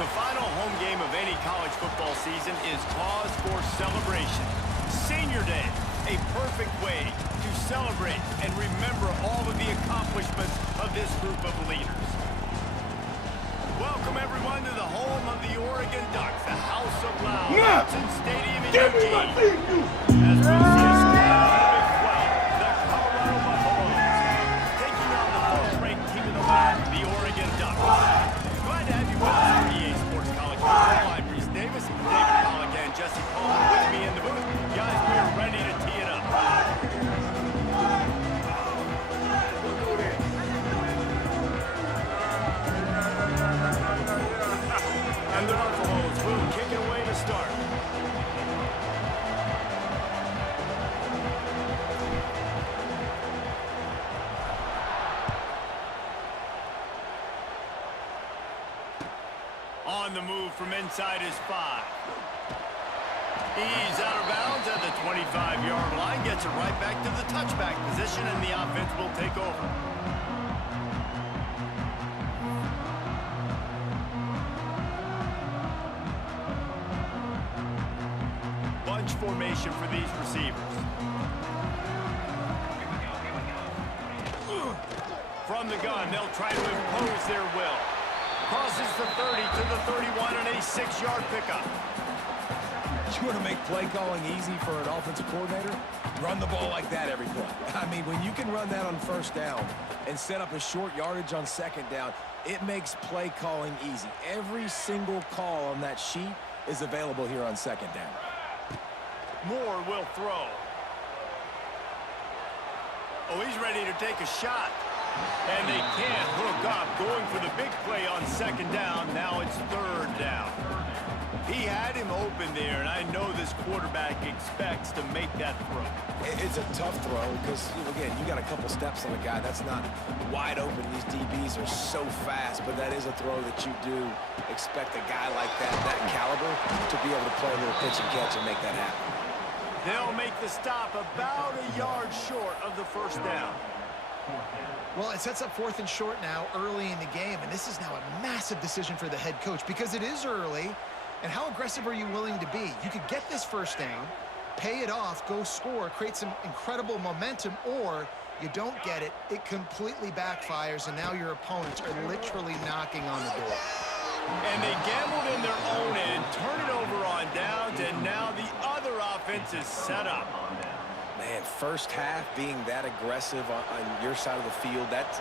The final home game of any college football season is cause for celebration. Senior Day, a perfect way to celebrate and remember all of the accomplishments of this group of leaders. Welcome everyone to the home of the Oregon Ducks, the House of Loud, Hudson Stadium in Eugene. As we see a squad of the Big 12, the Colorado Buffaloes, taking on the fourth-ranked team in the land, the Oregon Ducks. Glad to have you with us on EA Sports College Football. I'm Reese Davis, David Pollock, and Jesse Palmer with me in the booth. Guys, we are ready to tee it up. And the Buffaloes will kick it away to start. On the move from inside his 5. He's out of bounds at the 25-yard line, gets it right back to the touchback position, and the offense will take over. Bunch formation for these receivers. From the gun, they'll try to impose their will. Crosses the 30 to the 31 and a 6-yard pickup. You want to make play calling easy for an offensive coordinator? Run the ball like that every play. I mean, when you can run that on first down and set up a short yardage on second down, it makes play calling easy. Every single call on that sheet is available here on second down. Moore will throw. Oh, he's ready to take a shot. And they can't hook up, going for the big play on second down. Now it's third down. He had him open there, and I know this quarterback expects to make that throw. It's a tough throw because, again, you got a couple steps on the guy. That's not wide open. These DBs are so fast, but that is a throw that you do expect a guy like that caliber, to be able to play a little pitch and catch and make that happen. They'll make the stop about a yard short of the first down. Well, it sets up 4th and short now early in the game, and this is now a massive decision for the head coach because it is early. And how aggressive are you willing to be? You could get this first down, pay it off, go score, create some incredible momentum, or you don't get it, it completely backfires, and now your opponents are literally knocking on the door. And they gambled in their own end, turn it over on downs, and now the other offense is set up. Man, first half being that aggressive on your side of the field, that's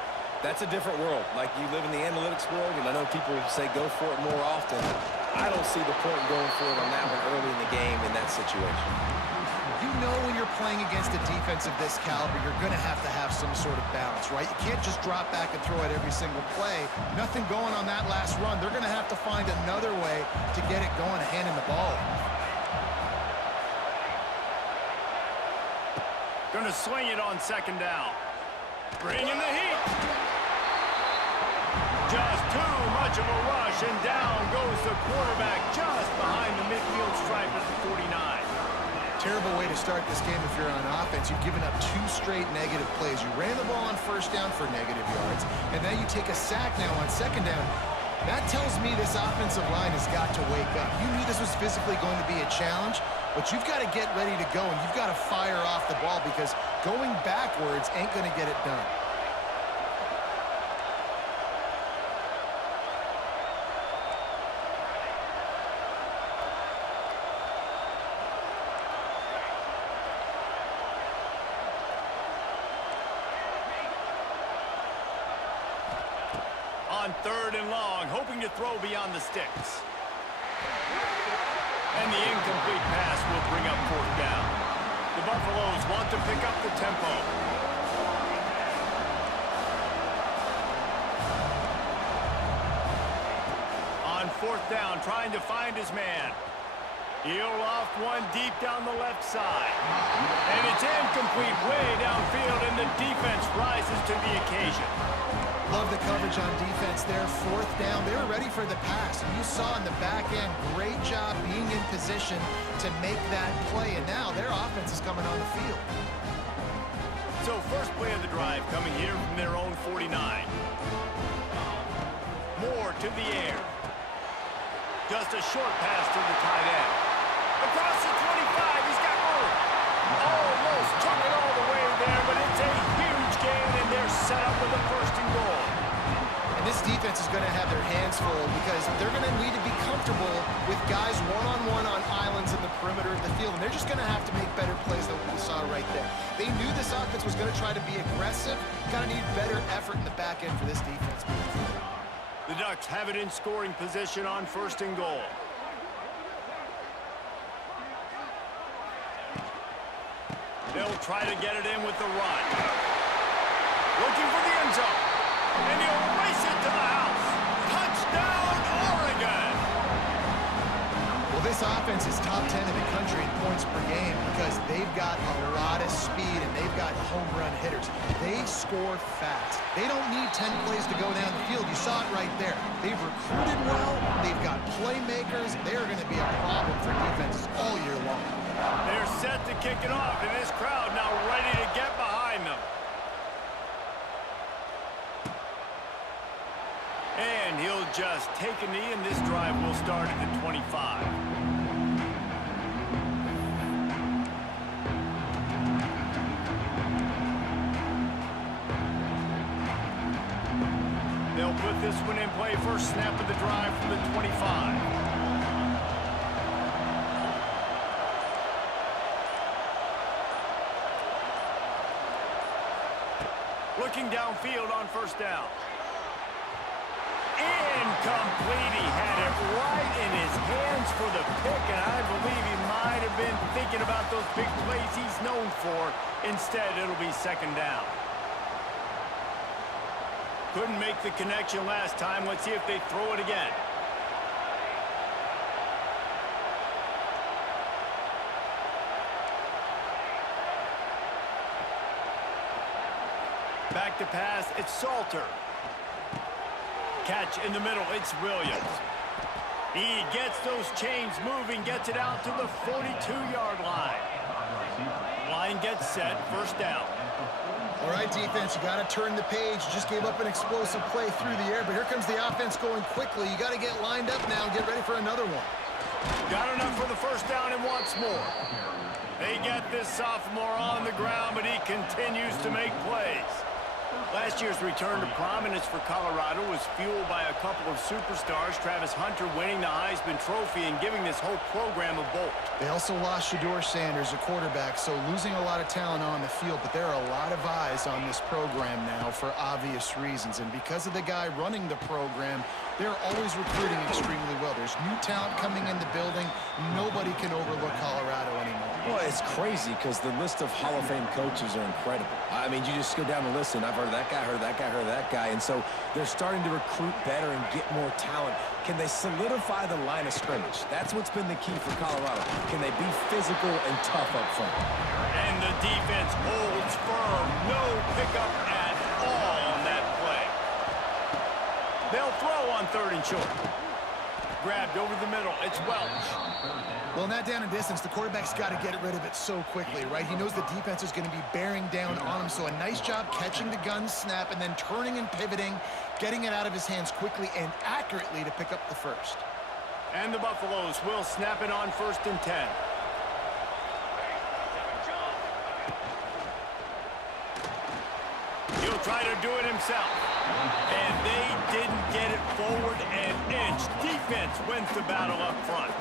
a different world. Like, you live in the analytics world, and I know people say go for it more often. I don't see the point going for it on that one early in the game in that situation. You know when you're playing against a defense of this caliber, you're going to have some sort of balance, right? You can't just drop back and throw it every single play. Nothing going on that last run. They're going to have to find another way to get it going, handing the ball off. Going to swing it on second down. Bringing the heat. Just too much of a rush, and down goes the quarterback just behind the midfield stripe at the 49. Terrible way to start this game if you're on offense. You've given up 2 straight negative plays. You ran the ball on first down for negative yards, and now you take a sack now on second down. That tells me this offensive line has got to wake up. You knew this was physically going to be a challenge, but you've got to get ready to go, and you've got to fire off the ball because going backwards ain't going to get it done. On third and long, hoping to throw beyond the sticks. And the incomplete pass will bring up fourth down. The Buffaloes want to pick up the tempo. On fourth down, trying to find his man. He'll loft one deep down the left side. And it's incomplete way downfield, and the defense rises to the occasion. Love the coverage on defense there. Fourth down, they were ready for the pass. You saw in the back end, great job being in position to make that play, and now their offense is coming on the field. So first play of the drive coming here from their own 49. Moore to the air. Just a short pass to the tight end. Across the 25, he's got room. Almost took it all the way there, but it's a huge gain, and they're set up with a first and goal. And this defense is going to have their hands full because they're going to need to be comfortable with guys one-on-one on islands in the perimeter of the field, and they're just going to have to make better plays than what we saw right there. They knew this offense was going to try to be aggressive. Going to need better effort in the back end for this defense moving forward. The Ducks have it in scoring position on first and goal. They'll try to get it in with the run. Looking for the end zone. And he'll race it to the house. Touchdown, Oregon! Well, this offense is top 10 in the country in points per game because they've got a lot of speed and they've got home run hitters. They score fast. They don't need 10 plays to go down the field. You saw it right there. They've recruited well. They've got playmakers. They're going to be a problem for defenses all year long. They're set to kick it off, and this crowd now ready to get behind them. And he'll just take a knee, and this drive will start at the 25. They'll put this one in play. First snap of the drive from the 25. Looking downfield on first down. Incomplete. He had it right in his hands for the pick, and I believe he might have been thinking about those big plays he's known for. Instead, it'll be second down. Couldn't make the connection last time. Let's see if they throw it again. Back to pass, it's Salter. Catch in the middle, it's Williams. He gets those chains moving, gets it out to the 42-yard line. Line gets set, first down. All right, defense, you got to turn the page. You just gave up an explosive play through the air, but here comes the offense going quickly. You got to get lined up now and get ready for another one. Got enough for the first down and wants more. They get this sophomore on the ground, but he continues to make plays. Last year's return to prominence for Colorado was fueled by a couple of superstars, Travis Hunter winning the Heisman Trophy and giving this whole program a bolt. They also lost Shedeur Sanders, a quarterback, so losing a lot of talent on the field, but there are a lot of eyes on this program now for obvious reasons, and because of the guy running the program, they're always recruiting extremely well. There's new talent coming in the building. Nobody can overlook Colorado anymore. Well, it's crazy because the list of Hall of Fame coaches are incredible. I mean, you just go down the list, and I've heard that guy, heard that guy, heard that guy. And so they're starting to recruit better and get more talent. Can they solidify the line of scrimmage? That's what's been the key for Colorado. Can they be physical and tough up front? And the defense holds firm. No pickup at all on that play. They'll throw on third and short. Grabbed over the middle. It's Welch. Well, in that down and distance, the quarterback's got to get rid of it so quickly, right? He knows the defense is going to be bearing down on him, so a nice job catching the gun snap and then turning and pivoting, getting it out of his hands quickly and accurately to pick up the first. And the Buffaloes will snap it on first and 10. He'll try to do it himself. And they didn't get it forward an inch. Defense wins the battle up front.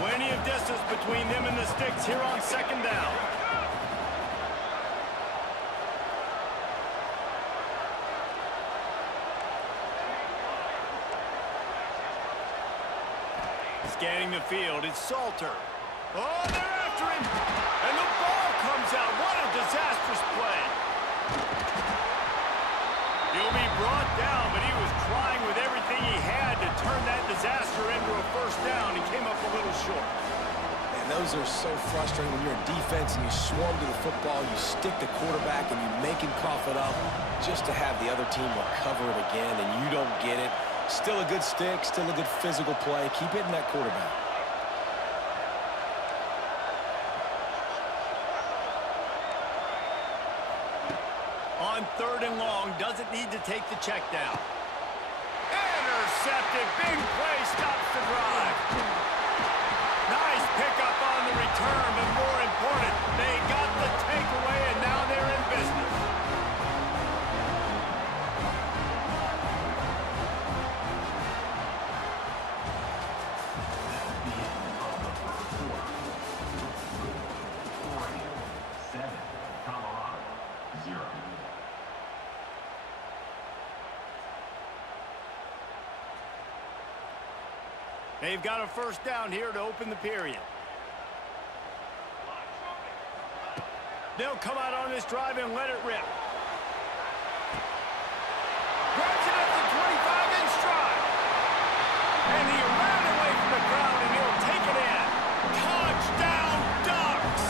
Plenty of distance between them and the sticks here on second down. Scanning the field, it's Salter. Oh, they're after him! And the ball comes out. What a disastrous play. He'll be brought down, but he was trying with everything he had to turn that disaster into a first down. He came up a little short. And those are so frustrating when you're in defense and you swarm to the football, you stick the quarterback, and you make him cough it up just to have the other team recover it again, and you don't get it. Still a good stick, still a good physical play. Keep hitting that quarterback. On third and long, doesn't need to take the check down. Intercepted. Big play stops the drive. Nice pickup on the return, but more important, they got the takeaway, and now they're in business. They've got a first down here to open the period. They'll come out on this drive and let it rip. Grabs it at the 25 in stride. And he ran away from the crowd, and he'll take it in. Touchdown, Ducks!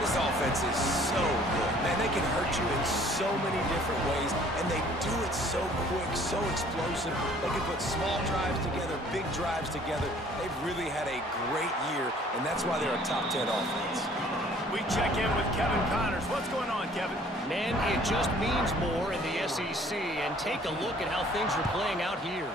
This offense is so good, man. They can hurt you in so many different ways, and they do it so quick, so explosive. They can put small drives together, big drives together. They've really had a great year, and that's why they're a top 10 offense. We check in with Kevin Connors. What's going on, Kevin? Man, it just means more in the SEC, and take a look at how things are playing out here.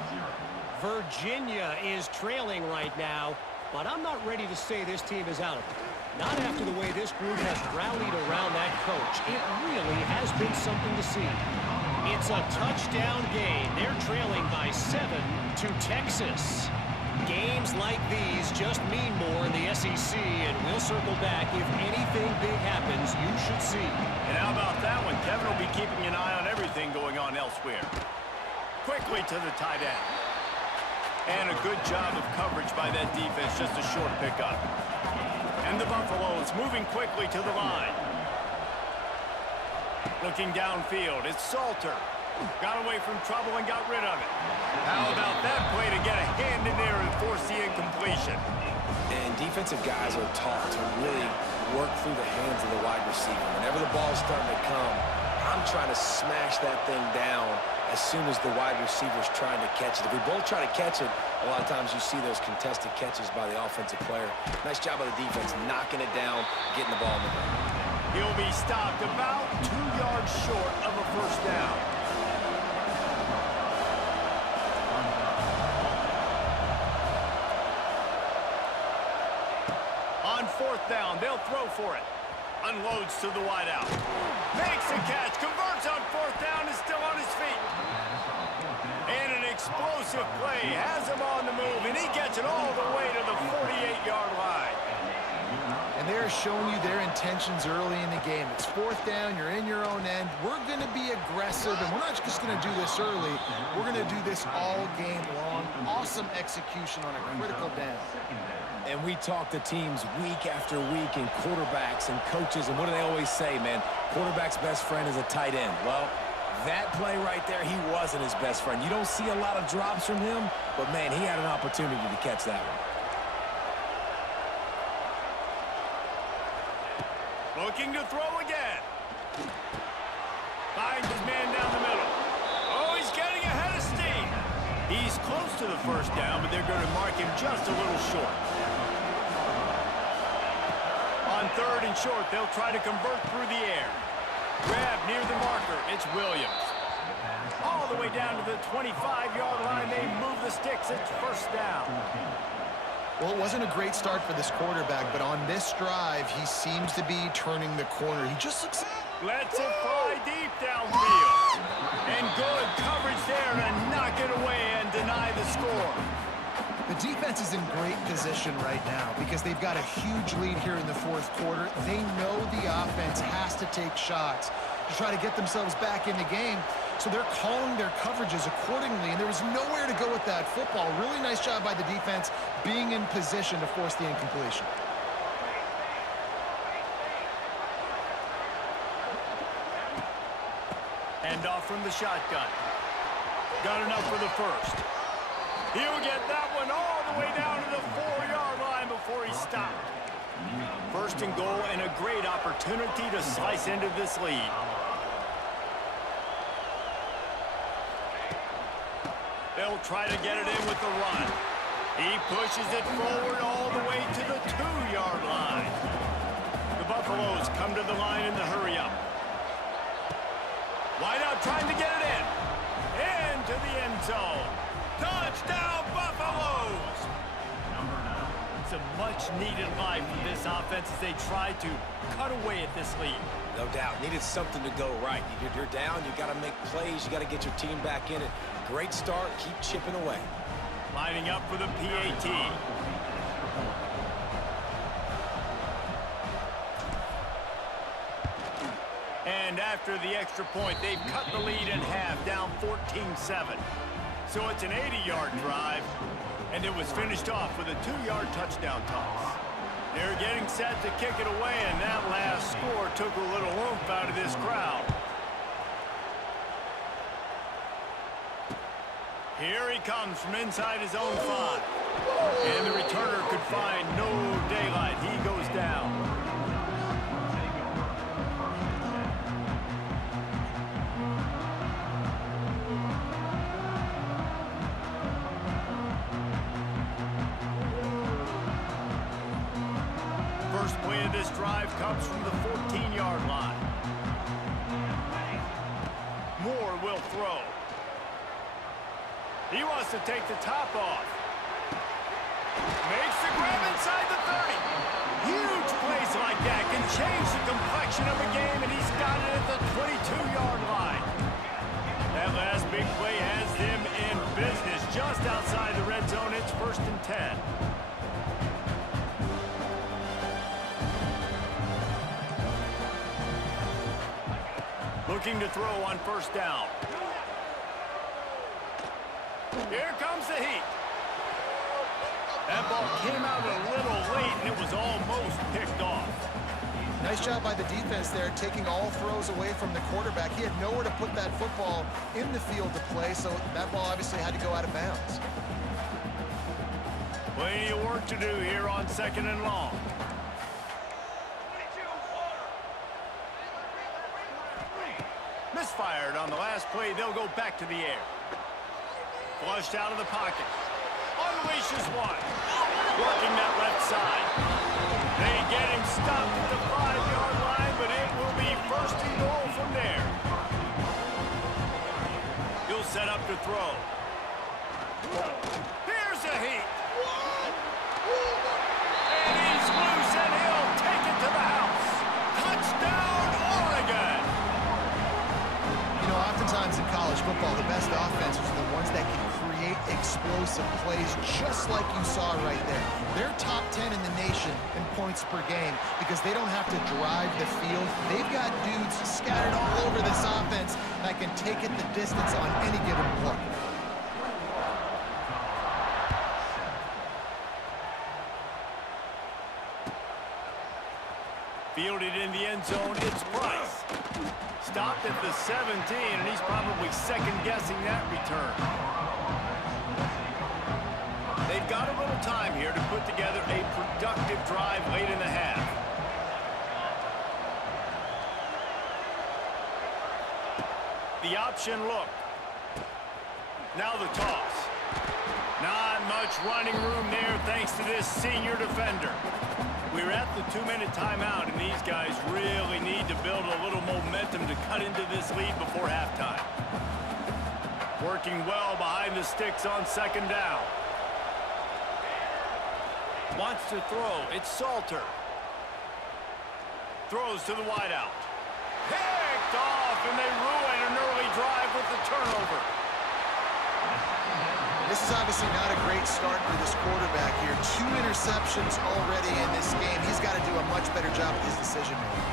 Virginia is trailing right now, but I'm not ready to say this team is out of it. Not after the way this group has rallied around that coach. It really has been something to see. It's a touchdown game. They're trailing by 7 to Texas. Games like these just mean more in the SEC, and we'll circle back. If anything big happens, you should see. And how about that one? Kevin will be keeping an eye on everything going on elsewhere. Quickly to the tight end. And a good job of coverage by that defense, just a short pickup. And the Buffaloes moving quickly to the line. Looking downfield, it's Salter. Got away from trouble and got rid of it. How about that play to get a hand in there and force the incompletion? And defensive guys are taught to really work through the hands of the wide receiver. Whenever the ball's starting to come, I'm trying to smash that thing down as soon as the wide receiver's trying to catch it. If we both try to catch it, a lot of times you see those contested catches by the offensive player. Nice job by the defense, knocking it down, getting the ball in the ground. He'll be stopped about 2 yards short of a first down. On fourth down, they'll throw for it. Unloads to the wideout. Makes a catch, converts on fourth down, is still on his feet. And an explosive play, has him on the move, and he gets it all the way to the 48-yard line. And they're showing you their intentions early in the game. It's fourth down, you're in your own end. We're going to be aggressive, and we're not just going to do this early. We're going to do this all game long. Awesome execution on a critical down. And we talk to teams week after week, and quarterbacks and coaches, and what do they always say, man? Quarterback's best friend is a tight end. Well, that play right there, he wasn't his best friend. You don't see a lot of drops from him, but, man, he had an opportunity to catch that one. Looking to throw again. Finds his man down the middle. Oh, he's getting ahead of steam. He's close to the first down, but they're going to mark him just a little short. On third and short, they'll try to convert through the air. Grab near the marker. It's Williams. All the way down to the 25-yard line. They move the sticks. It's first down. Well, it wasn't a great start for this quarterback, but on this drive, he seems to be turning the corner. He just looks... Lets it fly deep downfield. And good coverage there to knock it away and deny the score. The defense is in great position right now because they've got a huge lead here in the fourth quarter. They know the offense has to take shots to try to get themselves back in the game. So they're calling their coverages accordingly, and there was nowhere to go with that football. Really nice job by the defense being in position to force the incompletion. Hand off from the shotgun. Got enough for the first. He'll get that one all the way down to the 4-yard line before he stopped. First and goal, and a great opportunity to slice into this lead. They'll try to get it in with the run. He pushes it forward all the way to the 2-yard line. The Buffaloes come to the line in the hurry-up. Wide out trying to get it in. Into the end zone. Touchdown, Buffaloes! It's a much-needed life for this offense as they try to cut away at this lead. No doubt. Needed something to go right. You're down. You got to make plays. You got to get your team back in it. Great start. Keep chipping away. Lining up for the PAT. And after the extra point, they've cut the lead in half, down 14-7. So it's an 80-yard drive, and it was finished off with a 2-yard touchdown toss. They're getting set to kick it away, and that last score took a little oomph out of this crowd. Here he comes from inside his own 5. And the returner could find no daylight. He goes down. First play of this drive comes from the 14-yard line. Moore will throw. He wants to take the top off. Makes the grab inside the 30. Huge plays like that can change the complexion of a game, and he's got it at the 22-yard line. That last big play has them in business just outside the red zone. It's 1st and 10. Looking to throw on 1st down. Here comes the heat. That ball came out a little late, and it was almost picked off. Nice job by the defense there, taking all throws away from the quarterback. He had nowhere to put that football in the field to play, so that ball obviously had to go out of bounds. Plenty of work to do here on 2nd and long. Misfired on the last play. They'll go back to the air. Flushed out of the pocket. Unleashes one. Working that left side. They get him stopped at the 5-yard line, but it will be 1st and goal from there. He'll set up to throw. Here's a heat. And he's loose, and he'll take it to the house. Touchdown, Oregon! You know, oftentimes in college football, the best offenses are the ones that can create explosive plays just like you saw right there. They're top 10 in the nation in points per game because they don't have to drive the field. They've got dudes scattered all over this offense that can take it the distance on any given play. Fielded in the end zone, it's Price. Stopped at the 17, and he's probably second-guessing that return. They've got a little time here to put together a productive drive late in the half. The option look. Now the toss. Not much running room there thanks to this senior defender. We're at the 2-minute timeout, and these guys really need to build a little momentum to cut into this lead before halftime. Working well behind the sticks on 2nd down. Wants to throw. It's Salter. Throws to the wideout. Picked off, and they ruin an early drive with the turnover. This is obviously not a great start for this quarterback here. 2 interceptions already in this game. He's got to do a much better job with his decision-making.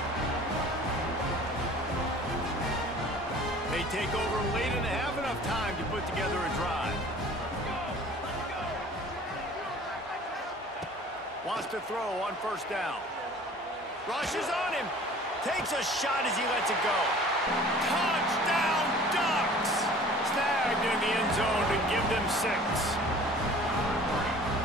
They take over late and have enough time to put together a drive. Wants to throw on 1st down. Rushes on him. Takes a shot as he lets it go. Touchdown, Ducks! Snagged in the end zone to give them 6.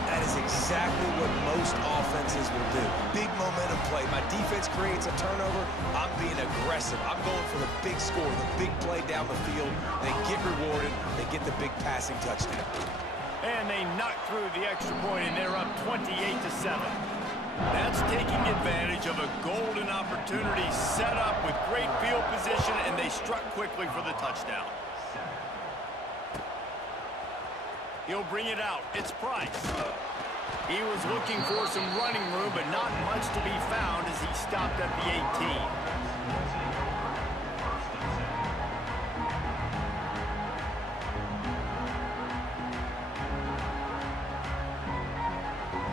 That is exactly what most offenses will do. Big momentum play. My defense creates a turnover. I'm being aggressive. I'm going for the big score, the big play down the field. They get rewarded. They get the big passing touchdown. And they knock through the extra point, and they're up 28-7. That's taking advantage of a golden opportunity set up with great field position, and they struck quickly for the touchdown. He'll bring it out. It's Price. He was looking for some running room, but not much to be found as he stopped at the 18.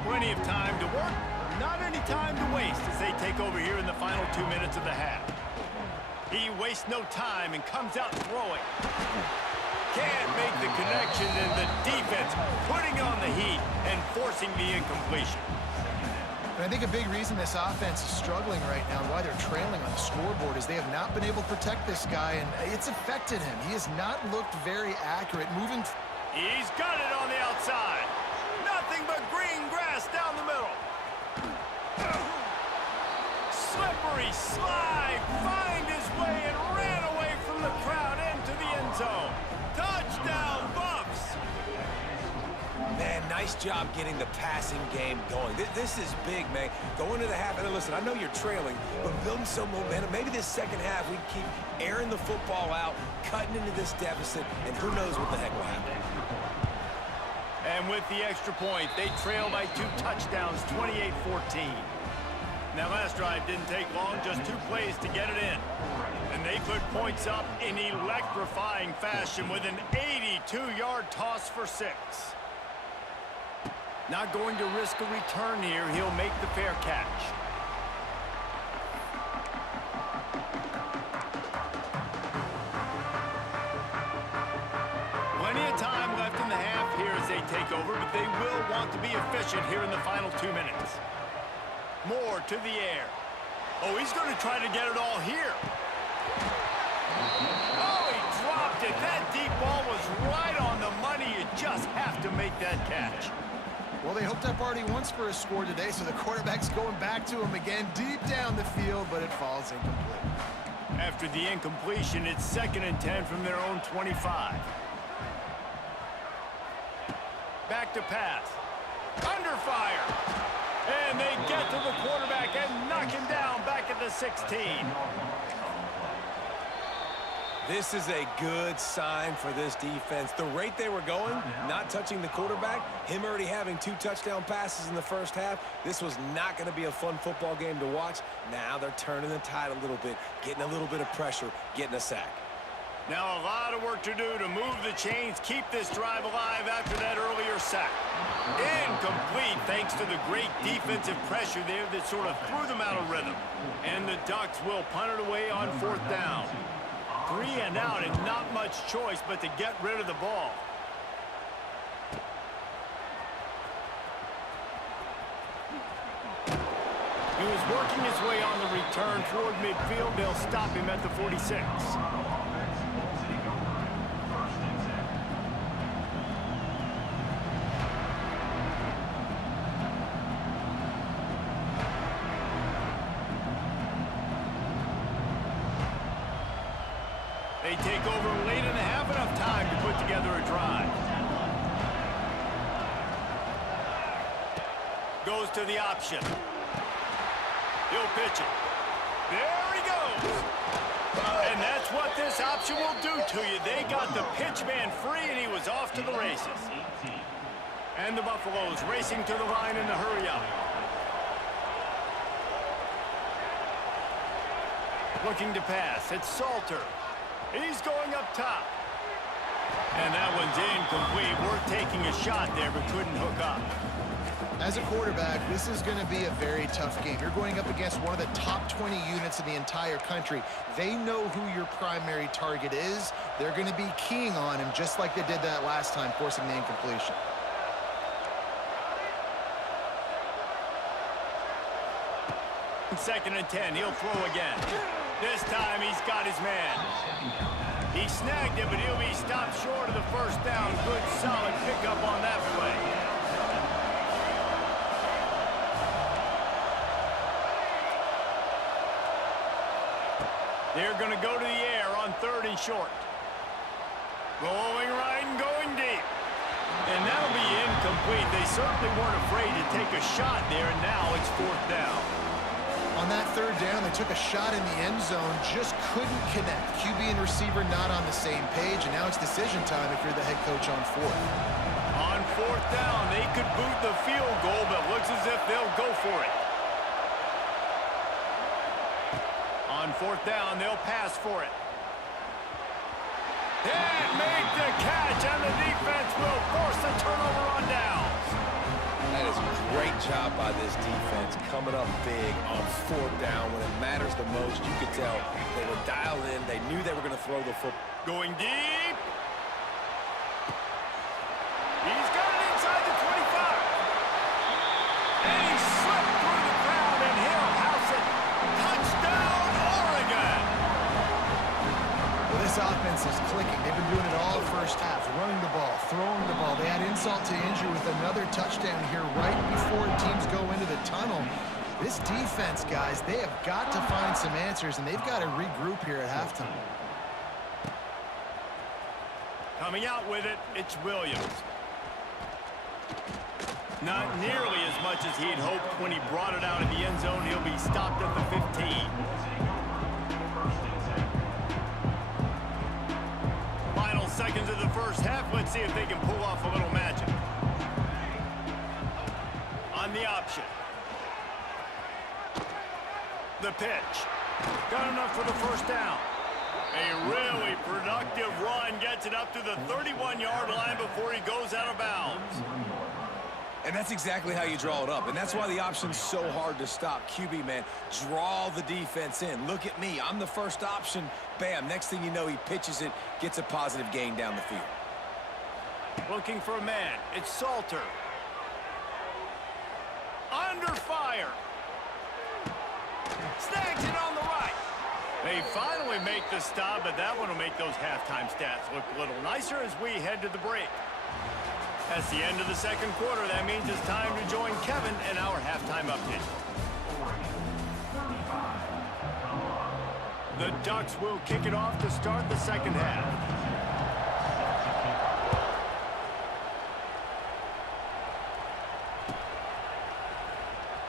Plenty of time to work, not any time to waste as they take over here in the final 2 minutes of the half. He wastes no time and comes out throwing. Can't make the connection, and the defense putting on the heat and forcing the incompletion. And I think a big reason this offense is struggling right now and why they're trailing on the scoreboard is they have not been able to protect this guy, and it's affected him. He has not looked very accurate moving. He's got it on the outside. Nothing but green grass down the middle. Slippery slide, find his way and ran away from the crowd into the end zone. Touchdown, Buffs! Man, nice job getting the passing game going. This is big, man. Going to the half, and listen, I know you're trailing, but building some momentum. Maybe this second half we keep airing the football out, cutting into this deficit, and who knows what the heck will happen. And with the extra point, they trail by 2 touchdowns, 28-14. Now, last drive didn't take long, just 2 plays to get it in. And they put points up in electrifying fashion with an 82-yard toss for 6. Not going to risk a return here. He'll make the fair catch. Plenty of time left in the half here as they take over, but they will want to be efficient here in the final 2 minutes. Moore to the air. Oh, he's going to try to get it all here. Oh, he dropped it. That deep ball was right on the money. You just have to make that catch. Well, they hooked up already once for a score today, so the quarterback's going back to him again deep down the field, but it falls incomplete. After the incompletion, it's 2nd and 10 from their own 25. Back to pass. Under fire. And they get to the quarterback and knock him down back at the 16. This is a good sign for this defense. The rate they were going, not touching the quarterback, him already having 2 touchdown passes in the first half, this was not going to be a fun football game to watch. Now they're turning the tide a little bit, getting a little bit of pressure, getting a sack. Now a lot of work to do to move the chains, keep this drive alive after that earlier sack. Incomplete thanks to the great defensive pressure there that sort of threw them out of rhythm. And the Ducks will punt it away on 4th down. 3 and out and not much choice but to get rid of the ball. He was working his way on the return toward midfield. They'll stop him at the 46. They take over late in the half, enough time to put together a drive. Goes to the option. He'll pitch it. There he goes. And that's what this option will do to you. They got the pitch man free, and he was off to the races. And the Buffaloes racing to the line in the hurry-up. Looking to pass. It's Salter. He's going up top. And that one's incomplete. Worth taking a shot there, but couldn't hook up. As a quarterback, this is going to be a very tough game. You're going up against one of the top 20 units in the entire country. They know who your primary target is. They're going to be keying on him just like they did that last time, forcing the incompletion. Second and 10, he'll throw again. This time he's got his man. He snagged it, but he'll be stopped short of the 1st down. Good, solid pickup on that play. They're going to go to the air on 3rd and short. Rolling right and going deep. And that'll be incomplete. They certainly weren't afraid to take a shot there, and now it's 4th down. On that third down, they took a shot in the end zone, just couldn't connect. QB and receiver not on the same page, and now it's decision time if you're the head coach on fourth. On fourth down, they could boot the field goal, but looks as if they'll go for it. On fourth down, they'll pass for it. And made the catch, and the defense will force a turnover on downs. That is a great job by this defense, coming up big on fourth down when it matters the most. You could tell they were dialed in. They knew they were going to throw the football. Going deep. He's got it inside the 25. And he slipped through the crowd, and he'll house it. Touchdown, Oregon. Well, this offense is clicking. They've been doing it all first half, running the ball, throwing the ball. They had insult to injury with another touchdown here right before teams go into the tunnel. This defense, guys, they have got to find some answers, and they've got to regroup here at halftime. Coming out with it, it's Williams. Not nearly as much as he'd hoped when he brought it out of the end zone. He'll be stopped at the 15. Final seconds of the first half. Let's see if they can pull off a little magic. On the option. The pitch. Got enough for the first down. A really productive run gets it up to the 31-yard line before he goes out of bounds. And that's exactly how you draw it up. And that's why the option's so hard to stop. QB, man, draw the defense in. Look at me. I'm the first option. Bam. Next thing you know, he pitches it, gets a positive gain down the field. Looking for a man. It's Salter. Under fire. Snags it on the right. They finally make the stop, but that one will make those halftime stats look a little nicer as we head to the break. That's the end of the second quarter. That means it's time to join Kevin in our halftime update. The Ducks will kick it off to start the second half.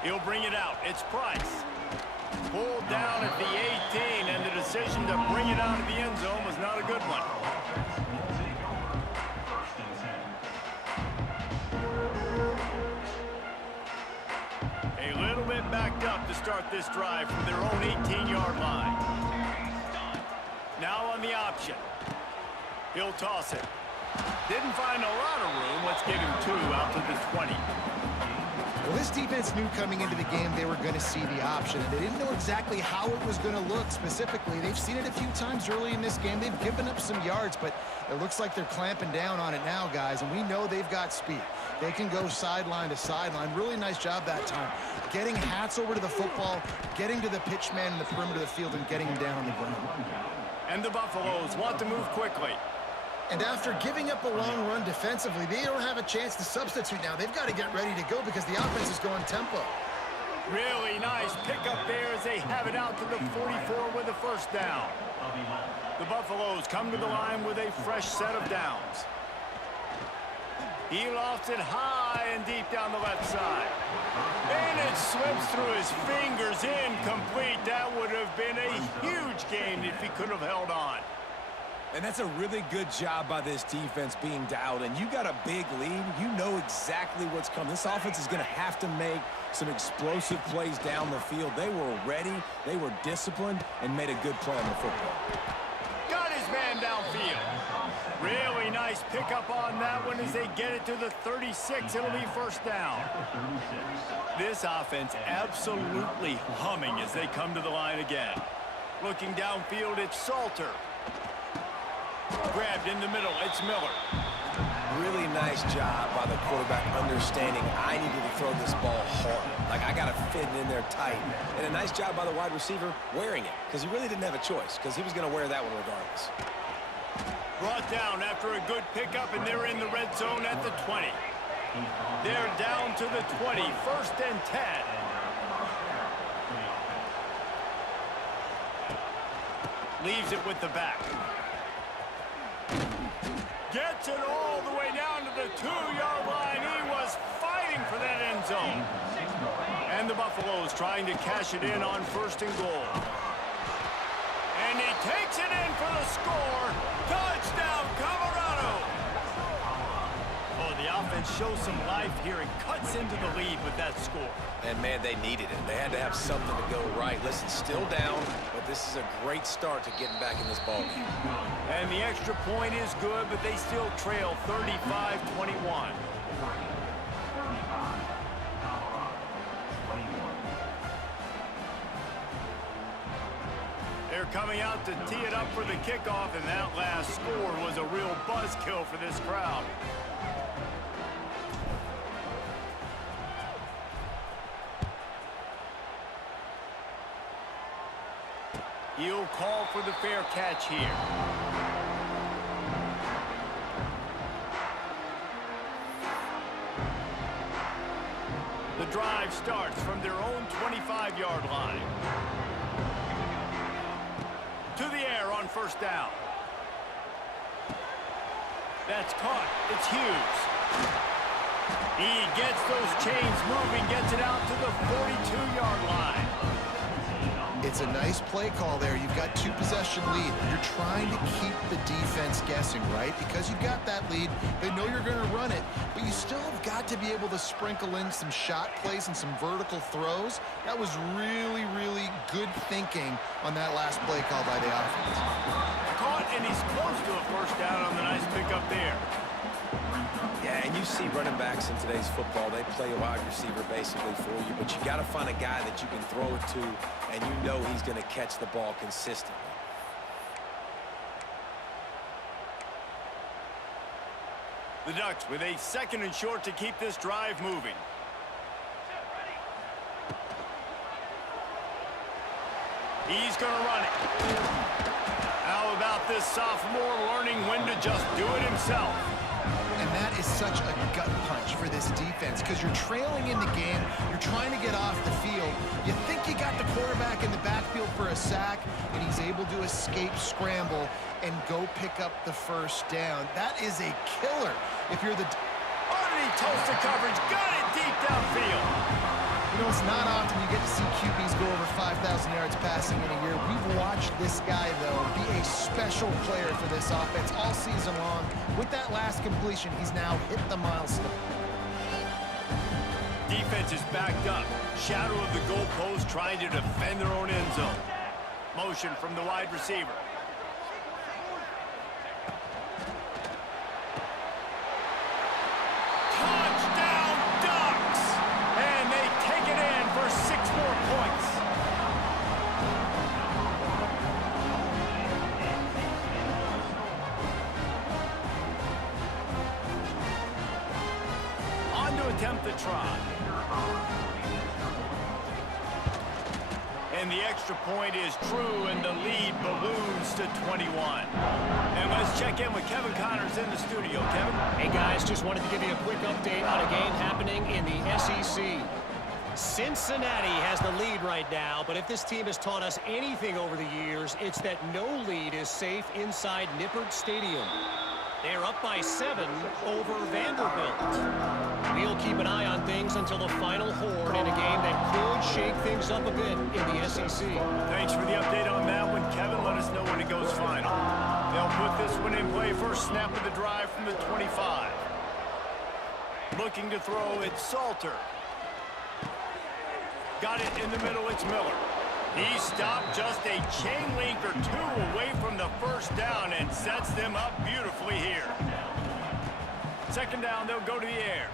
He'll bring it out. It's Price. Pulled down at the 18, and the decision to bring it out of the end zone was not a good one. A little bit backed up to start this drive from their own 18-yard line. Now on the option. He'll toss it. Didn't find a lot of room. Let's give him 2 out to the 20. Well, this defense knew coming into the game they were going to see the option, and they didn't know exactly how it was going to look specifically. They've seen it a few times early in this game. They've given up some yards, but it looks like they're clamping down on it now, guys, and we know they've got speed. They can go sideline to sideline. Really nice job that time. Getting Hats over to the football, getting to the pitch man in the perimeter of the field, and getting him down on the ground. And the Buffaloes want to move quickly. And after giving up a long run defensively, they don't have a chance to substitute now. They've got to get ready to go because the offense is going tempo. Really nice pickup there as they have it out to the 44 with a first down. The Buffaloes come to the line with a fresh set of downs. He lofts it high and deep down the left side. And it slips through his fingers, incomplete. That would have been a huge gain if he could have held on. And that's a really good job by this defense being dialed in. You got a big lead. You know exactly what's coming. This offense is going to have to make some explosive plays down the field. They were ready, they were disciplined, and made a good play on the football. Got his man downfield. Really nice pickup on that one as they get it to the 36. It'll be first down. This offense absolutely humming as they come to the line again. Looking downfield, it's Salter. Grabbed in the middle, it's Miller. Really nice job by the quarterback understanding I needed to throw this ball hard. Like, I got to fit it in there tight. And a nice job by the wide receiver wearing it, because he really didn't have a choice, because he was going to wear that one regardless. Brought down after a good pickup, and they're in the red zone at the 20. They're down to the 20, first and 10. Leaves it with the back. Gets it all the way down to the 2-yard line. He was fighting for that end zone. And the Buffaloes trying to cash it in on 1st and goal. And he takes it in for the score. Touchdown, Colorado! Oh, the offense shows some life here and cuts into the lead with that score. And, man, they needed it. They had to have something to go right. Listen, still down, but this is a great start to getting back in this ballgame. And the extra point is good, but they still trail 35-21. They're coming out to tee it up for the kickoff, and that last score was a real buzzkill for this crowd. He'll call for the fair catch here. The drive starts from their own 25-yard line. To the air on 1st down. That's caught. It's Hughes. He gets those chains moving, gets it out to the 42-yard line. It's a nice play call there. You've got 2-possession lead. You're trying to keep the defense guessing, right? Because you've got that lead. They know you're going to run it, but you still have got to be able to sprinkle in some shot plays and some vertical throws. That was really, really good thinking on that last play call by the offense. Caught, and he's close to a 1st down on the nice pickup there. Yeah, and you see running backs in today's football, they play a wide receiver basically for you, but you got to find a guy that you can throw it to, and you know he's going to catch the ball consistently. The Ducks with a 2nd and short to keep this drive moving. He's going to run it. How about this sophomore learning when to just do it himself? And that is such a gut punch for this defense because you're trailing in the game. You're trying to get off the field. You think you got the quarterback in the backfield for a sack, and he's able to escape scramble and go pick up the 1st down. That is a killer if you're the... Underneath toasted coverage, got it deep downfield. You know, it's not often you get to see QBs go over 5,000 yards passing in a year. We've watched this guy, though, be a special player for this offense all season long. With that last completion, he's now hit the milestone. Defense is backed up. Shadow of the goalpost trying to defend their own end zone. Motion from the wide receiver. Touchdown, Ducks! And they take it in for 6 more points. On to attempt the try. And the extra point is true, and the lead balloons to 21. And let's check in with Kevin Connors in the studio. Kevin? Hey, guys, just wanted to give you a quick update on a game happening in the SEC. Cincinnati has the lead right now, but if this team has taught us anything over the years, it's that no lead is safe inside Nippert Stadium. They're up by 7 over Vanderbilt. We'll keep an eye on things until the final horn in a game that could shake things up a bit in the SEC. Thanks for the update on that one, Kevin. Let us know when it goes final. They'll put this one in play. First snap of the drive from the 25. Looking to throw, it's Salter. Got it in the middle, it's Miller. He stopped just a chain link or 2 away from the 1st down and sets them up beautifully here. 2nd down, they'll go to the air.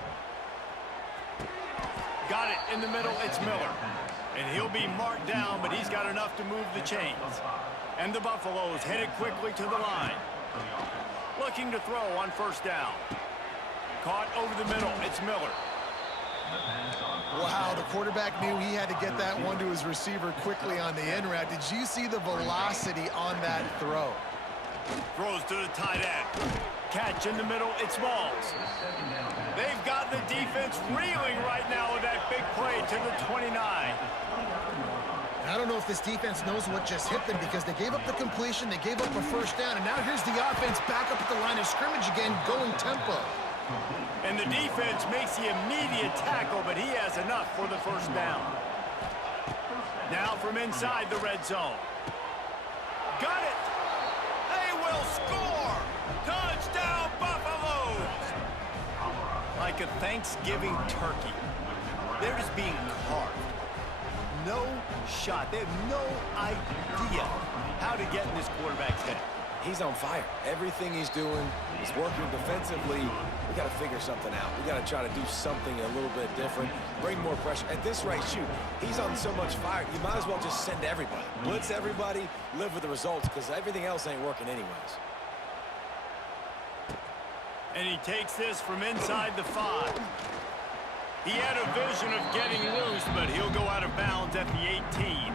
Got it in the middle, it's Miller. And he'll be marked down, but he's got enough to move the chains. And the Buffaloes headed quickly to the line. Looking to throw on 1st down. Caught over the middle, it's Miller. Wow, the quarterback knew he had to get that one to his receiver quickly on the end route. Did you see the velocity on that throw? Throws to the tight end. Catch in the middle, it's Smalls. They've got the defense reeling right now with that big play to the 29. I don't know if this defense knows what just hit them because they gave up the completion, they gave up a 1st down, and now here's the offense back up at the line of scrimmage again, going tempo. And the defense makes the immediate tackle, but he has enough for the first down. Now from inside the red zone. Got it! They will score! Touchdown, Buffaloes! Like a Thanksgiving turkey. They're just being carved. No shot. They have no idea how to get in this quarterback's head. He's on fire. Everything he's doing is working defensively. We got to figure something out. We got to try to do something a little bit different, bring more pressure. At this rate, shoot, he's on so much fire, you might as well just send everybody. Blitz everybody, live with the results, because everything else ain't working anyways. And he takes this from inside the 5. He had a vision of getting loose, but he'll go out of bounds at the 18.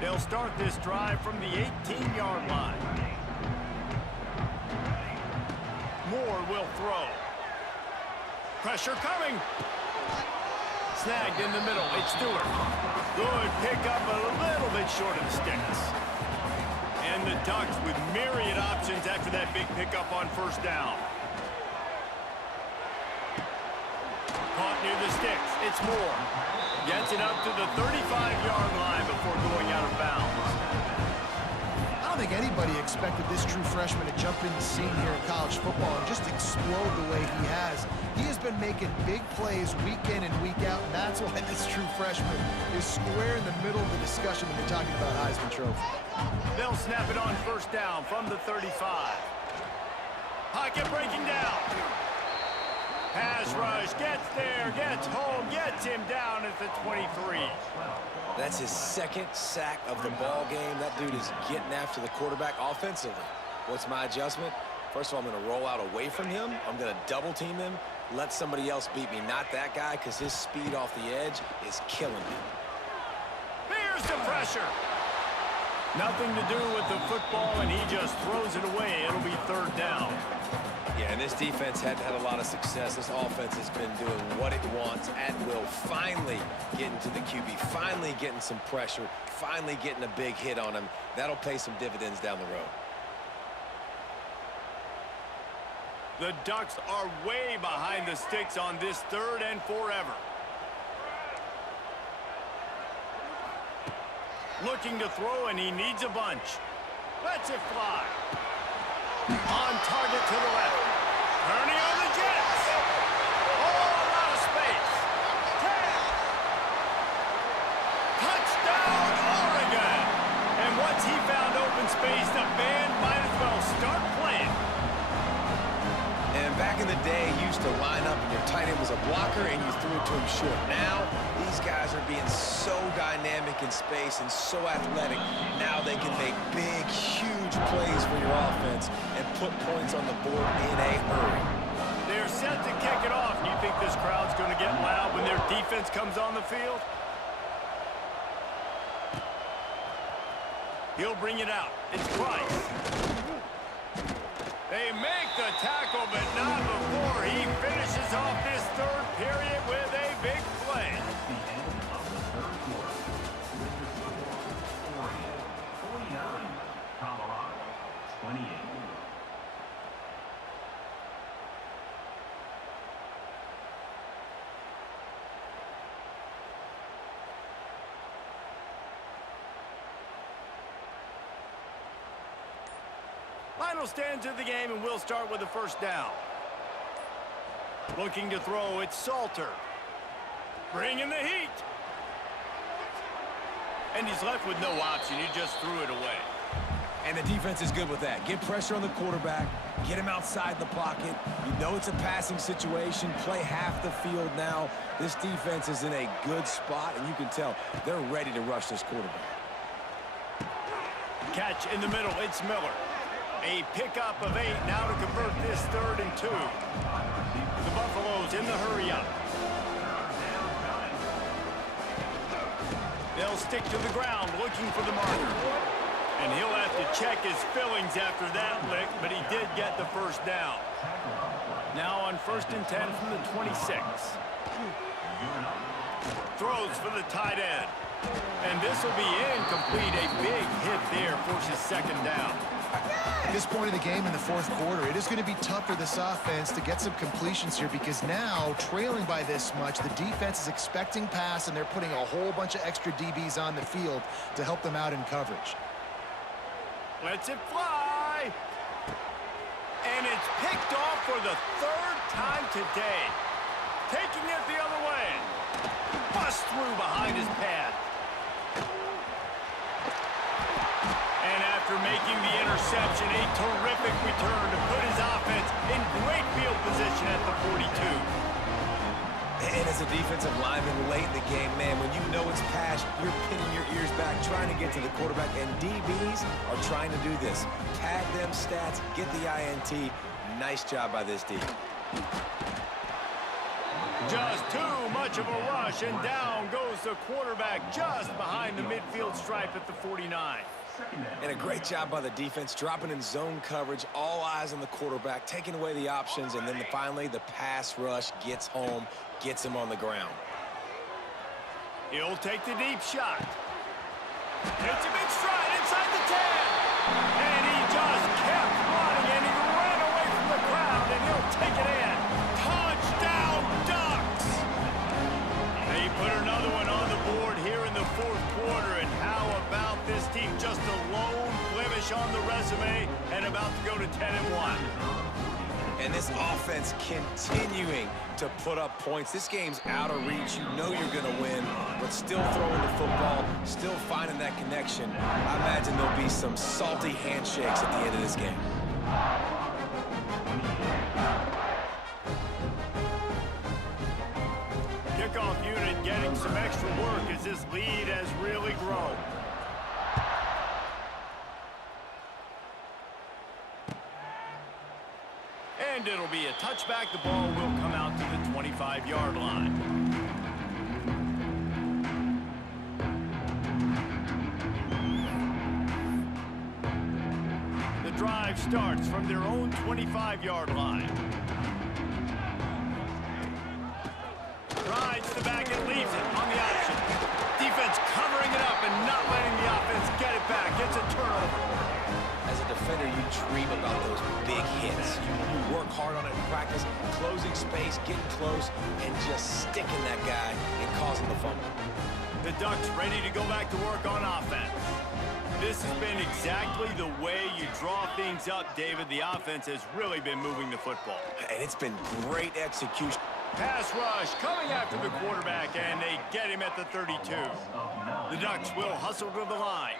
They'll start this drive from the 18-yard line. Moore will throw. Pressure coming. Snagged in the middle. It's Stewart. Good pickup, but a little bit short of the sticks. And the Ducks with myriad options after that big pickup on first down. Caught near the sticks. It's Moore. Gets it up to the 35-yard line before going out of bounds. I don't think anybody expected this true freshman to jump in the scene here in college football and just explode the way he has. He has been making big plays week in and week out, and that's why this true freshman is square in the middle of the discussion when you're talking about Heisman Trophy. They'll snap it on first down from the 35. Pocket breaking down. Pass rush, gets there, gets home, gets him down at the 23. That's his second sack of the ball game. That dude is getting after the quarterback offensively. What's my adjustment? First of all, I'm going to roll out away from him. I'm going to double team him, let somebody else beat me, not that guy, because his speed off the edge is killing me. Here's the pressure. Nothing to do with the football, and he just throws it away. It'll be third down. Yeah, and this defense hadn't had a lot of success. This offense has been doing what it wants at will. Finally getting to the QB, finally getting some pressure, finally getting a big hit on him. That'll pay some dividends down the road. The Ducks are way behind the sticks on this third and forever. Looking to throw, and he needs a bunch. Lets it fly. On target to the left. Turning on the Jets. Oh, a lot of space. 10. Touchdown, Oregon. And once he found open space, the band might as well start playing. And back in the day, you used to line up and your tight end was a blocker and you threw it to him short. Now, these guys are being so dynamic in space and so athletic. Now they can make big, huge plays for your offense and put points on the board in a hurry. They're set to kick it off. Do you think this crowd's going to get loud when their defense comes on the field? He'll bring it out. It's Price. They make the tackle, but not before he finishes off this third period with a big play. Final stands of the game, and we'll start with the first down. Looking to throw, it's Salter. Bringing the heat. And he's left with no option. He just threw it away. And the defense is good with that. Get pressure on the quarterback. Get him outside the pocket. You know it's a passing situation. Play half the field now. This defense is in a good spot, and you can tell they're ready to rush this quarterback. Catch in the middle. It's Miller. A pickup of 8 now to convert this 3rd and 2. The Buffaloes in the hurry-up. They'll stick to the ground looking for the marker. And he'll have to check his fillings after that lick, but he did get the first down. Now on 1st and 10 from the 26. Throws for the tight end. And this will be incomplete. A big hit there forces second down. At this point of the game in the fourth quarter, it is going to be tough for this offense to get some completions here because now, trailing by this much, the defense is expecting pass, and they're putting a whole bunch of extra DBs on the field to help them out in coverage. Lets it fly. And it's picked off for the third time today. Taking it the other way. Bust through behind his pad. And after making the interception, a terrific return to put his offense in great field position at the 42. And as a defensive lineman late in the game, man, when you know it's pass, you're pinning your ears back, trying to get to the quarterback, and DBs are trying to do this. Pad them stats, get the INT. Nice job by this D. Just too much of a rush, and down goes the quarterback just behind the midfield stripe at the 49. And a great job by the defense, dropping in zone coverage, all eyes on the quarterback, taking away the options, and then finally the pass rush gets home, gets him on the ground. He'll take the deep shot. It's a big stride inside the 10. And he just kept running, and he ran away from the crowd, and he'll take it in. Touchdown, Ducks! They put another one on the board here in the fourth quarter, and how about this team? Just a lone blemish on the resume, and about to go to 10-1. And this offense continuing to put up points. This game's out of reach. You know you're going to win, but still throwing the football, still finding that connection. I imagine there'll be some salty handshakes at the end of this game. Kickoff unit getting some extra work as this lead has really grown. And it'll be a touchback. The ball will come out to the 25-yard line. The drive starts from their own 25-yard line. Rides the back and leaves it on the option. Defense covering it up and not letting the offense get it back. It's a turnover. As a defender, you dream about those big hits. You work hard on it in practice, closing space, getting close, and just sticking that guy and causing the fumble. The Ducks ready to go back to work on offense. This has been exactly the way you draw things up, David. The offense has really been moving the football. And it's been great execution. Pass rush coming after the quarterback, and they get him at the 32. The Ducks will hustle to the line.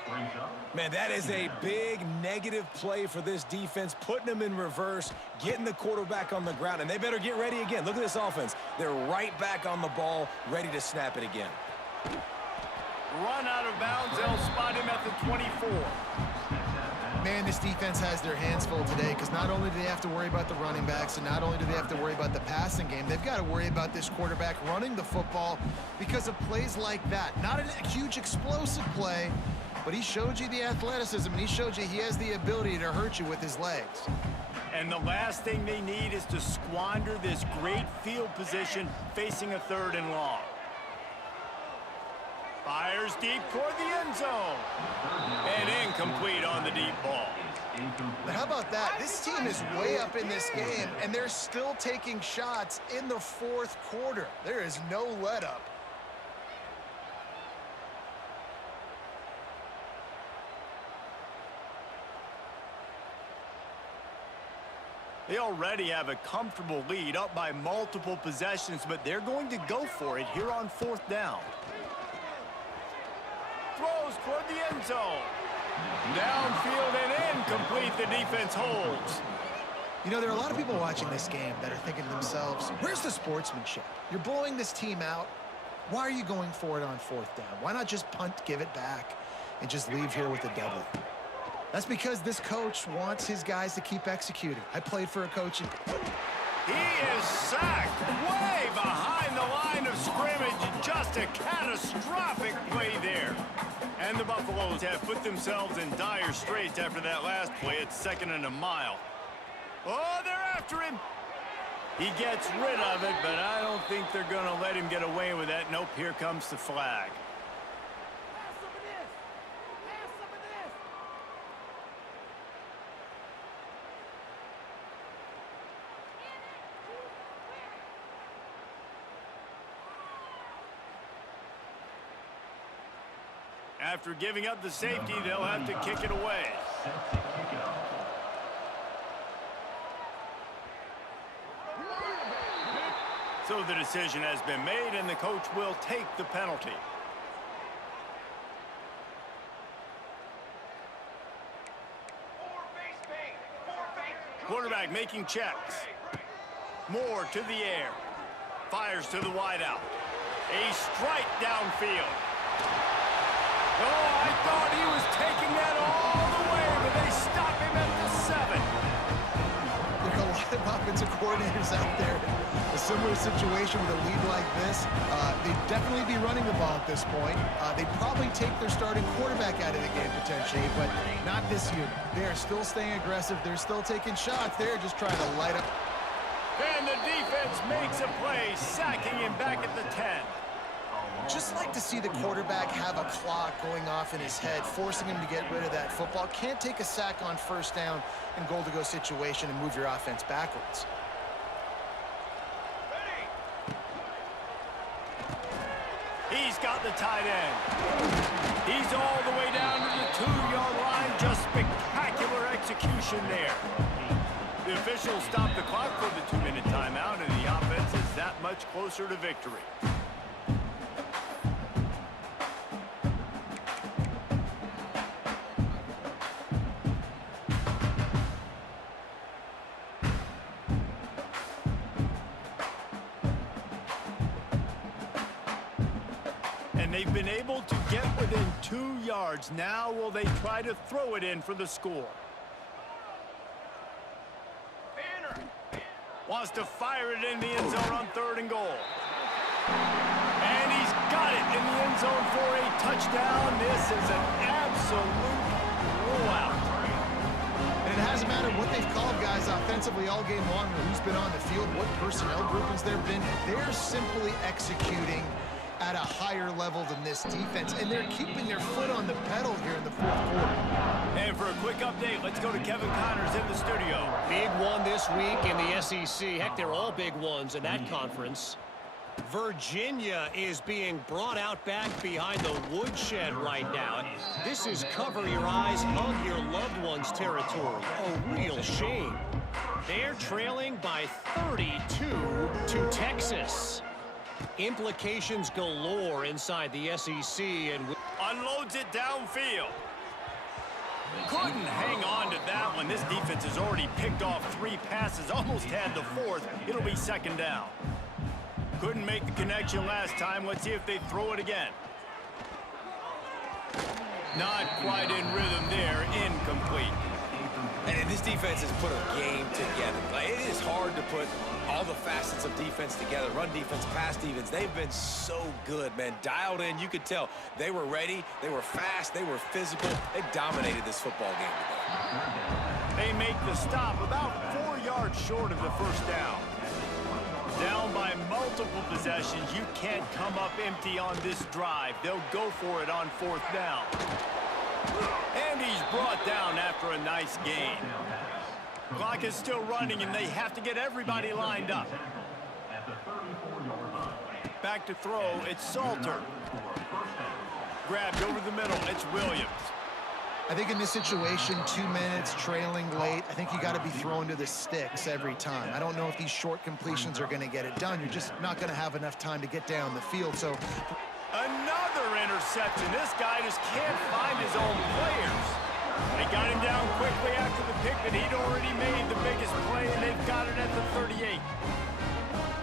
Man, that is a big negative play for this defense, putting them in reverse, getting the quarterback on the ground, and they better get ready again. Look at this offense. They're right back on the ball, ready to snap it again. Run out of bounds. They'll spot him at the 24. Man, this defense has their hands full today because not only do they have to worry about the running backs and not only do they have to worry about the passing game, they've got to worry about this quarterback running the football because of plays like that. Not a huge explosive play, but he showed you the athleticism, and he showed you he has the ability to hurt you with his legs. And the last thing they need is to squander this great field position facing a 3rd and long. Fires deep toward the end zone. And incomplete on the deep ball. But how about that? This team is way up in this game, and they're still taking shots in the fourth quarter. There is no let-up. They already have a comfortable lead, up by multiple possessions, but they're going to go for it here on 4th down. Throws toward the end zone. Downfield and incomplete. The defense holds. You know, there are a lot of people watching this game that are thinking to themselves, where's the sportsmanship? You're blowing this team out. Why are you going for it on 4th down? Why not just punt, give it back, and just leave here with a W? That's because this coach wants his guys to keep executing. I played for a coach. He is sacked way behind the line of scrimmage. Just a catastrophic play there. And the Buffaloes have put themselves in dire straits after that last play. It's 2nd and a mile. Oh, they're after him. He gets rid of it, but I don't think they're going to let him get away with that. Nope, here comes the flag. After giving up the safety, they'll have to kick it away. So the decision has been made, and the coach will take the penalty. Quarterback making checks. Moore to the air. Fires to the wideout. A strike downfield. Oh, I thought he was taking that all the way, but they stop him at the 7. There are a lot of offensive coordinators out there. A similar situation with a lead like this. They'd definitely be running the ball at this point. They'd probably take their starting quarterback out of the game potentially, but not this year. They are still staying aggressive. They're still taking shots. They're just trying to light up. And the defense makes a play, sacking him back at the 10. Just like to see the quarterback have a clock going off in his head, forcing him to get rid of that football. Can't take a sack on first down and goal-to-go situation and move your offense backwards. He's got the tight end. He's all the way down to the 2-yard line. Just spectacular execution there. The officials stopped the clock for the 2-minute timeout, and the offense is that much closer to victory. They've been able to get within 2 yards. Now will they try to throw it in for the score? Wants to fire it in the end zone on 3rd and goal. And he's got it in the end zone for a touchdown. This is an absolute blowout. And it hasn't mattered what they've called guys offensively all game long, or who's been on the field, what personnel groupings there have been. They're simply executing at a higher level than this defense, and they're keeping their foot on the pedal here in the 4th quarter. And for a quick update, let's go to Kevin Connors in the studio. Big one this week in the SEC. Heck, they're all big ones in that conference. Virginia is being brought out back behind the woodshed right now. This is cover your eyes, hug your loved ones territory. A real shame. They're trailing by 32 to Texas. Implications galore inside the SEC, and unloads it downfield. Couldn't hang on to that one. This defense has already picked off 3 passes, almost had the 4th. It'll be 2nd down. Couldn't make the connection last time. Let's see if they throw it again. Not quite in rhythm there. Incomplete. And this defense has put a game together. Like, it is hard to put all the facets of defense together. Run defense, pass defense. They've been so good, man. Dialed in. You could tell they were ready. They were fast. They were physical. They dominated this football game today. They make the stop about 4 yards short of the 1st down. Down by multiple possessions. You can't come up empty on this drive. They'll go for it on 4th down. And he's brought down after a nice gain. Clock is still running, and they have to get everybody lined up. Back to throw. It's Salter. Grabbed over the middle. It's Williams. I think in this situation, 2 minutes, trailing late, I think you got to be throwing to the sticks every time. I don't know if these short completions are going to get it done. You're just not going to have enough time to get down the field. So another interception. This guy just can't find his own players. They got him down quickly after the pick, but he'd already made the biggest play, and they've got it at the 38.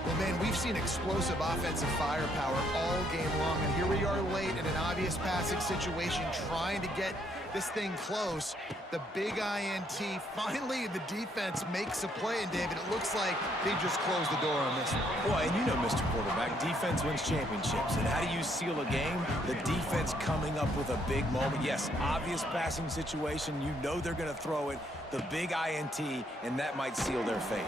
Well, man, we've seen explosive offensive firepower all game long, and here we are late in an obvious passing situation trying to get this thing close. The big INT. Finally, the defense makes a play, and David, it looks like they just closed the door on this one. Well, and you know, Mr. Quarterback, defense wins championships. And how do you seal a game? The defense coming up with a big moment. Yes, obvious passing situation. You know they're going to throw it. The big INT, and that might seal their fate.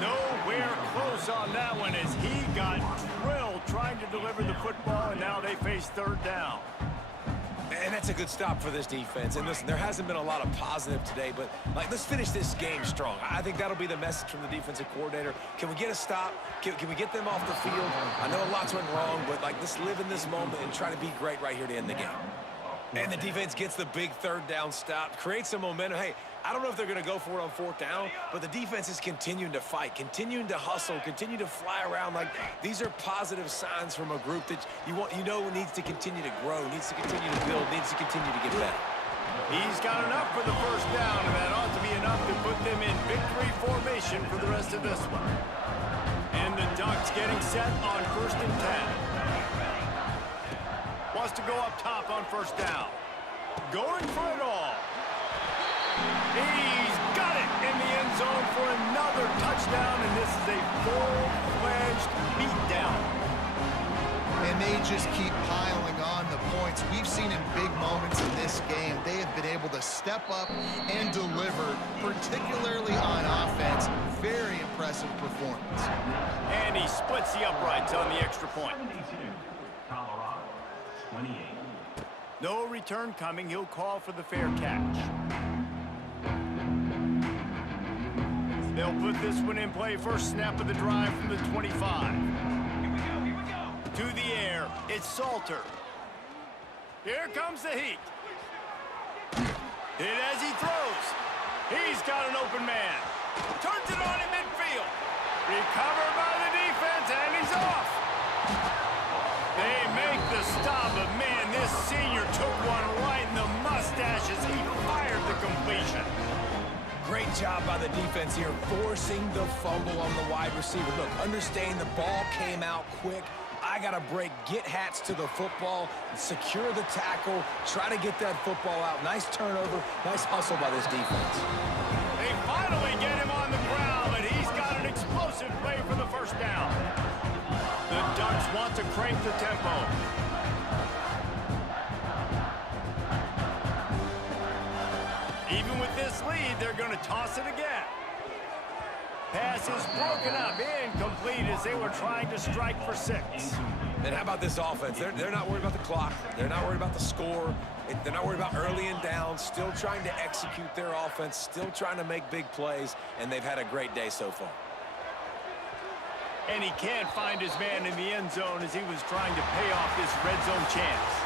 Nowhere close on that one as he got drilled trying to deliver the football, and now they face 3rd down. And that's a good stop for this defense. And listen, there hasn't been a lot of positive today, but let's finish this game strong. I think that'll be the message from the defensive coordinator. Can we get a stop? Can we get them off the field? I know lots went wrong, but let's live in this moment and try to be great right here to end the game. And the defense gets the big third down stop, creates some momentum. Hey, I don't know if they're going to go for it on fourth down, but the defense is continuing to fight, continuing to hustle, continue to fly around. These are positive signs from a group that you know needs to continue to grow, needs to continue to build, needs to continue to get better. He's got enough for the first down, and that ought to be enough to put them in victory formation for the rest of this one. And the Ducks getting set on 1st and 10. Wants to go up top on first down. Going for it all. He's got it in the end zone for another touchdown, and this is a full-fledged beatdown. And they just keep piling on the points. We've seen in big moments in this game, they have been able to step up and deliver, particularly on offense. Very impressive performance. And he splits the uprights on the extra point. No return coming. He'll call for the fair catch. They'll put this one in play. First snap of the drive from the 25. Here we go. To the air. It's Salter. Here comes the heat. Hit as he throws. He's got an open man. Turns it on in midfield. Recovered by the defense, and he's off. They make the stop, but man, this senior took one right in the mustache as he fired the completion. Great job by the defense here, forcing the fumble on the wide receiver. Look, understand the ball came out quick. I got to break, get Hats to the football, secure the tackle, try to get that football out. Nice turnover, nice hustle by this defense. They finally get him on the ground, but he's got an explosive play for the first down. The Ducks want to crank the tempo. Even with this lead, they're going to toss it again. Pass is broken up, incomplete as they were trying to strike for 6. And how about this offense? They're not worried about the clock. They're not worried about the score. They're not worried about early and down. Still trying to execute their offense. Still trying to make big plays. And they've had a great day so far. And he can't find his man in the end zone as he was trying to pay off this red zone chance.